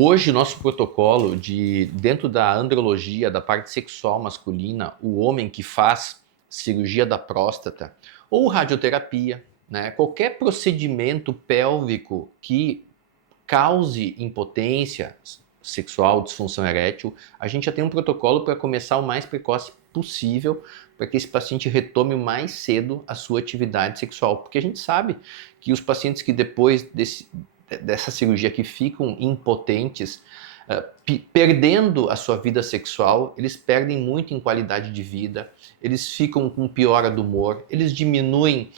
Hoje, o nosso protocolo dentro da andrologia, da parte sexual masculina, o homem que faz cirurgia da próstata ou radioterapia, né, qualquer procedimento pélvico que cause impotência sexual, disfunção erétil, a gente já tem um protocolo para começar o mais precoce possível para que esse paciente retome o mais cedo a sua atividade sexual. Porque a gente sabe que os pacientes que depois dessa cirurgia que ficam impotentes, perdendo a sua vida sexual, eles perdem muito em qualidade de vida, eles ficam com piora do humor, eles diminuem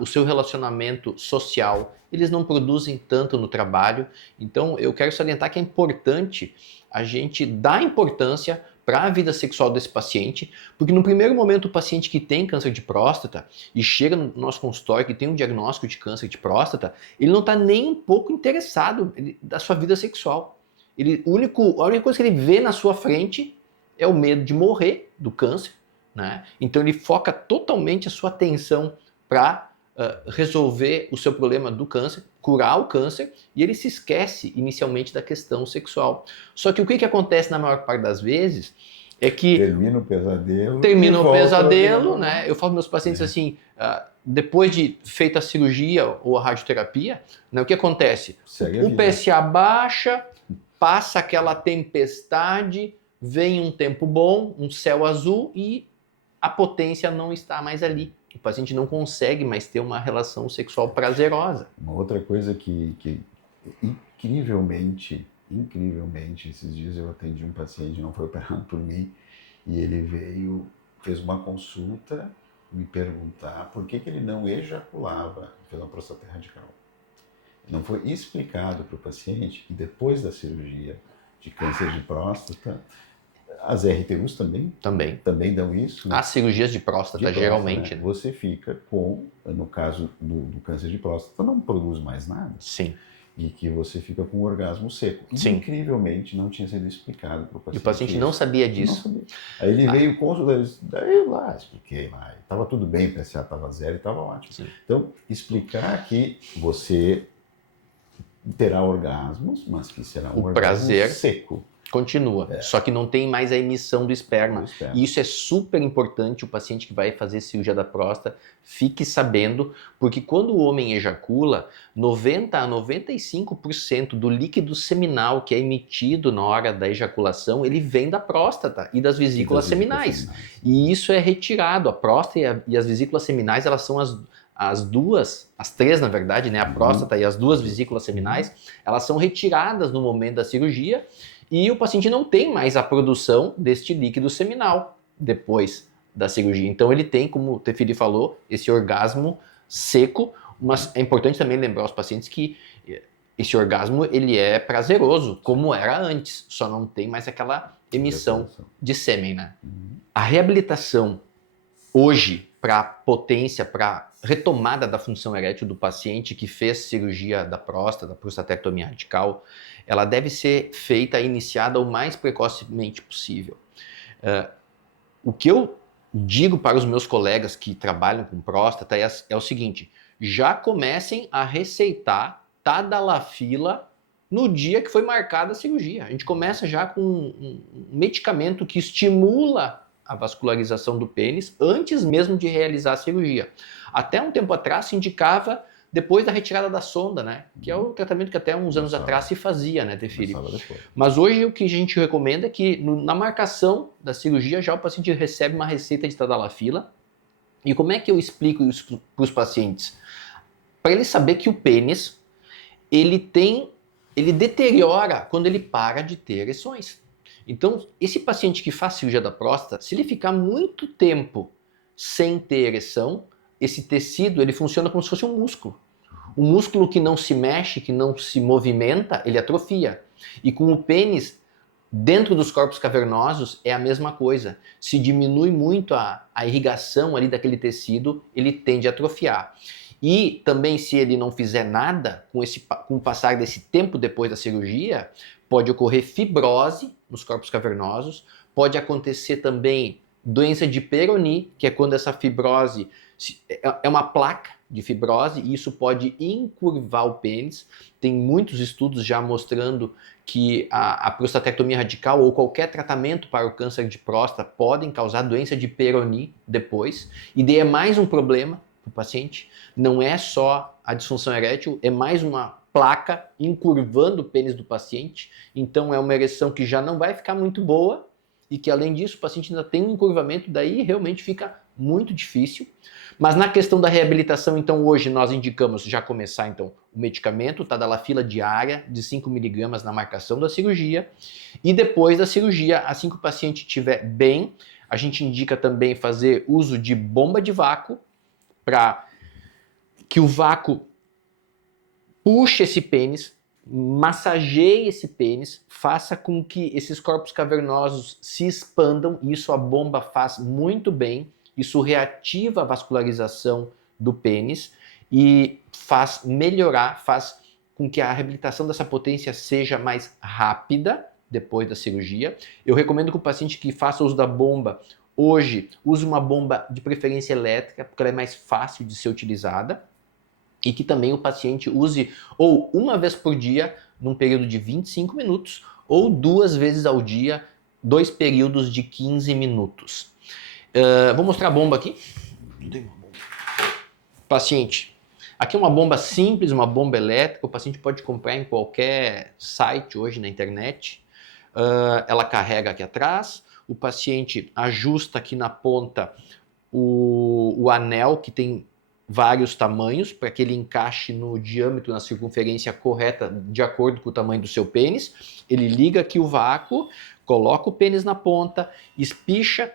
o seu relacionamento social, eles não produzem tanto no trabalho. Então eu quero salientar que é importante a gente dar importância para a vida sexual desse paciente, porque no primeiro momento o paciente que tem câncer de próstata e chega no nosso consultório que tem um diagnóstico de câncer de próstata, ele não está nem um pouco interessado da sua vida sexual. A única coisa que ele vê na sua frente é o medo de morrer do câncer, né? Então ele foca totalmente a sua atenção para resolver o seu problema do câncer, curar o câncer, e ele se esquece inicialmente da questão sexual. Só que o que acontece na maior parte das vezes é que termina o pesadelo. né? Eu falo para meus pacientes assim, depois de feita a cirurgia ou a radioterapia, né, o que acontece? O PSA baixa, passa aquela tempestade, vem um tempo bom, um céu azul e a potência não está mais ali. O paciente não consegue mais ter uma relação sexual prazerosa. Uma outra coisa que incrivelmente, esses dias eu atendi um paciente, não foi operado por mim, e ele fez uma consulta, me perguntar por que ele não ejaculava pela próstata radical. Não foi explicado para o paciente que depois da cirurgia de câncer de próstata, as RTUs também dão isso. Né? As cirurgias de próstata, geralmente. Né? Você fica com, no caso do câncer de próstata, não produz mais nada. Sim. E que você fica com um orgasmo seco. Sim. Incrivelmente não tinha sido explicado para o paciente. E o paciente não sabia disso. Não sabia. Aí ele veio consultar, daí eu expliquei lá. Estava tudo bem, o PSA estava zero e estava ótimo. Sim. Então, explicar que você terá orgasmos, mas que será um orgasmo prazer seco. Continua, só que não tem mais a emissão do esperma. E isso é super importante, o paciente que vai fazer cirurgia da próstata fique sabendo, porque quando o homem ejacula, 90 a 95% do líquido seminal que é emitido na hora da ejaculação, ele vem da próstata e das vesículas seminais. E isso é retirado. A próstata e as vesículas seminais, elas são as três na verdade, né? A próstata e as duas vesículas seminais, elas são retiradas no momento da cirurgia, e o paciente não tem mais a produção deste líquido seminal depois da cirurgia. Então ele tem, como o Tefili falou, esse orgasmo seco, mas é importante também lembrar aos pacientes que esse orgasmo ele é prazeroso, como era antes, só não tem mais aquela emissão de sêmen, né? A reabilitação hoje para potência, para retomada da função erétil do paciente que fez cirurgia da próstata, prostatectomia radical, ela deve ser feita, iniciada o mais precocemente possível. O que eu digo para os meus colegas que trabalham com próstata é o seguinte: já comecem a receitar tadalafila no dia que foi marcada a cirurgia. A gente começa já com um medicamento que estimula a vascularização do pênis antes mesmo de realizar a cirurgia. Até um tempo atrás se indicava depois da retirada da sonda, né? Que é o tratamento que até uns anos atrás se fazia, né, Tefili? Mas hoje o que a gente recomenda é que na marcação da cirurgia já o paciente recebe uma receita de tadalafila. E como é que eu explico isso para os pacientes? Para ele saber que o pênis, ele deteriora quando ele para de ter ereções. Então, esse paciente que faz cirurgia da próstata, se ele ficar muito tempo sem ter ereção, esse tecido ele funciona como se fosse um músculo. Um músculo que não se mexe, que não se movimenta, ele atrofia. E com o pênis, dentro dos corpos cavernosos, é a mesma coisa. Se diminui muito a irrigação ali daquele tecido, ele tende a atrofiar. E também, se ele não fizer nada com o passar desse tempo depois da cirurgia, pode ocorrer fibrose nos corpos cavernosos, pode acontecer também doença de Peyronie, que é quando essa fibrose É uma placa de fibrose e isso pode encurvar o pênis. Tem muitos estudos já mostrando que a prostatectomia radical ou qualquer tratamento para o câncer de próstata podem causar doença de Peyronie depois. E daí é mais um problema para o paciente. Não é só a disfunção erétil, é mais uma placa encurvando o pênis do paciente. Então é uma ereção que já não vai ficar muito boa e que além disso o paciente ainda tem um encurvamento, daí realmente fica muito difícil. Mas na questão da reabilitação, então hoje nós indicamos já começar então o medicamento, tadalafila diária de 5 mg na marcação da cirurgia. E depois da cirurgia, assim que o paciente estiver bem, a gente indica também fazer uso de bomba de vácuo para que o vácuo puxe esse pênis, massageie esse pênis, faça com que esses corpos cavernosos se expandam, e isso a bomba faz muito bem. Isso reativa a vascularização do pênis e faz melhorar, faz com que a reabilitação dessa potência seja mais rápida depois da cirurgia. Eu recomendo que o paciente que faça uso da bomba hoje use uma bomba de preferência elétrica, porque ela é mais fácil de ser utilizada. E que também o paciente use ou uma vez por dia, num período de 25 minutos, ou 2 vezes ao dia, 2 períodos de 15 minutos. Vou mostrar a bomba aqui. Paciente, aqui é uma bomba simples, uma bomba elétrica, o paciente pode comprar em qualquer site hoje na internet. Ela carrega aqui atrás, o paciente ajusta aqui na ponta o anel, que tem vários tamanhos, para que ele encaixe no diâmetro, na circunferência correta, de acordo com o tamanho do seu pênis. Ele liga aqui o vácuo, coloca o pênis na ponta, espicha,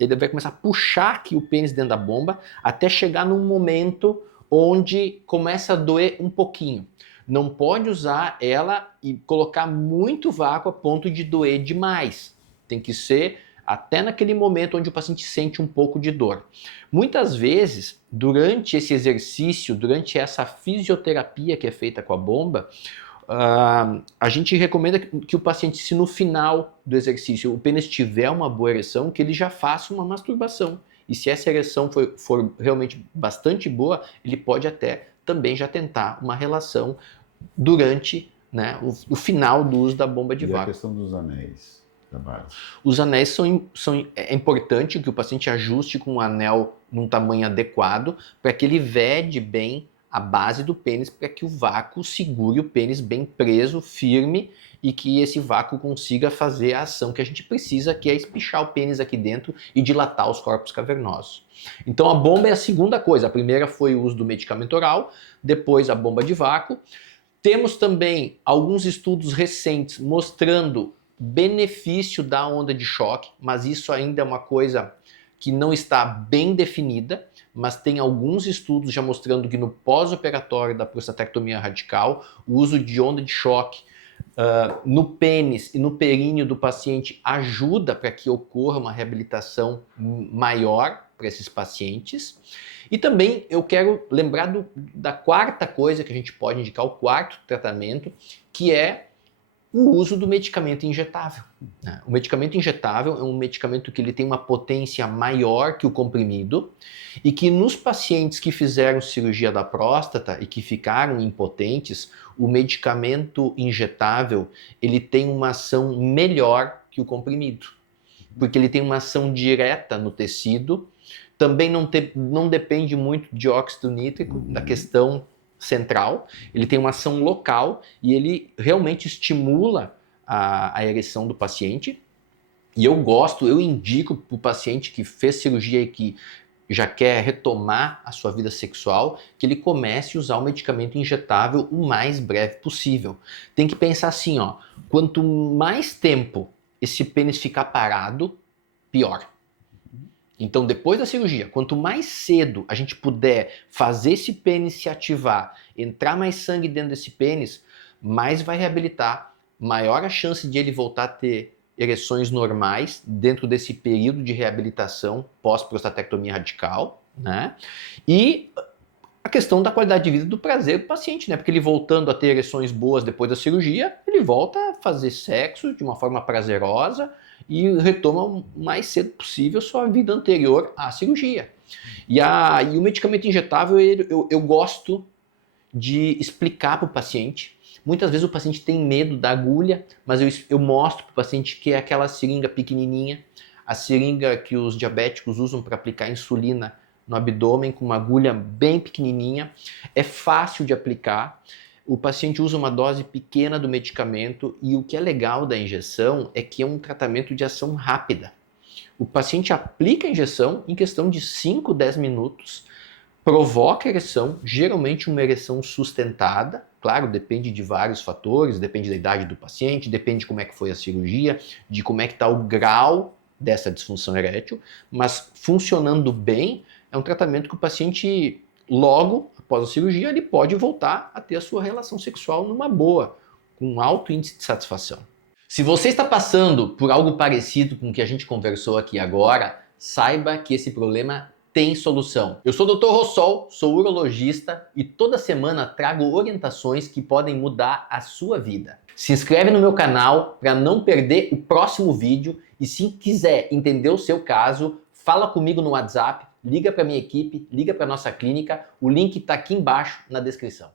ele vai começar a puxar aqui o pênis dentro da bomba, até chegar num momento onde começa a doer um pouquinho. Não pode usar ela e colocar muito vácuo a ponto de doer demais. Tem que ser até naquele momento onde o paciente sente um pouco de dor. Muitas vezes, durante esse exercício, durante essa fisioterapia que é feita com a bomba, a gente recomenda que o paciente, se no final do exercício o pênis tiver uma boa ereção, que ele já faça uma masturbação. E se essa ereção for realmente bastante boa, ele pode até também já tentar uma relação durante, né, o final do uso da bomba de vácuo. E a questão dos anéis da base? Os anéis é importante que o paciente ajuste com um anel num tamanho adequado para que ele vede bem a base do pênis, para que o vácuo segure o pênis bem preso, firme, e que esse vácuo consiga fazer a ação que a gente precisa, que é espichar o pênis aqui dentro e dilatar os corpos cavernosos. Então a bomba é a segunda coisa. A primeira foi o uso do medicamento oral, depois a bomba de vácuo. Temos também alguns estudos recentes mostrando benefício da onda de choque, mas isso ainda é uma coisa que não está bem definida, mas tem alguns estudos já mostrando que no pós-operatório da prostatectomia radical, o uso de onda de choque no pênis e no períneo do paciente ajuda para que ocorra uma reabilitação maior para esses pacientes. E também eu quero lembrar da quarta coisa que a gente pode indicar, o quarto tratamento, que é o uso do medicamento injetável. O medicamento injetável é um medicamento que ele tem uma potência maior que o comprimido e que nos pacientes que fizeram cirurgia da próstata e que ficaram impotentes, o medicamento injetável ele tem uma ação melhor que o comprimido, porque ele tem uma ação direta no tecido, também não depende muito de óxido nítrico, da questão central, ele tem uma ação local e ele realmente estimula a ereção do paciente. E eu indico para o paciente que fez cirurgia e que já quer retomar a sua vida sexual, que ele comece a usar o medicamento injetável o mais breve possível. Tem que pensar assim, ó, quanto mais tempo esse pênis ficar parado, pior. Então, depois da cirurgia, quanto mais cedo a gente puder fazer esse pênis se ativar, entrar mais sangue dentro desse pênis, mais vai reabilitar, maior a chance de ele voltar a ter ereções normais dentro desse período de reabilitação pós-prostatectomia radical, né? E a questão da qualidade de vida do prazer do paciente, né? Porque ele voltando a ter ereções boas depois da cirurgia, ele volta a fazer sexo de uma forma prazerosa e retoma o mais cedo possível sua vida anterior à cirurgia. E o medicamento injetável, eu gosto de explicar para o paciente. Muitas vezes o paciente tem medo da agulha, mas eu mostro para o paciente que é aquela seringa pequenininha, a seringa que os diabéticos usam para aplicar insulina no abdômen, com uma agulha bem pequenininha. É fácil de aplicar. O paciente usa uma dose pequena do medicamento e o que é legal da injeção é que é um tratamento de ação rápida. O paciente aplica a injeção em questão de 5, 10 minutos, provoca ereção, geralmente uma ereção sustentada, claro, depende de vários fatores, depende da idade do paciente, depende de como é que foi a cirurgia, de como é que está o grau dessa disfunção erétil, mas funcionando bem, é um tratamento que o paciente, logo após a cirurgia, ele pode voltar a ter a sua relação sexual numa boa, com um alto índice de satisfação. Se você está passando por algo parecido com o que a gente conversou aqui agora, saiba que esse problema tem solução. Eu sou o Dr. Rossol, sou urologista e toda semana trago orientações que podem mudar a sua vida. Se inscreve no meu canal para não perder o próximo vídeo e se quiser entender o seu caso, fala comigo no WhatsApp, liga para minha equipe, liga para nossa clínica, o link está aqui embaixo na descrição.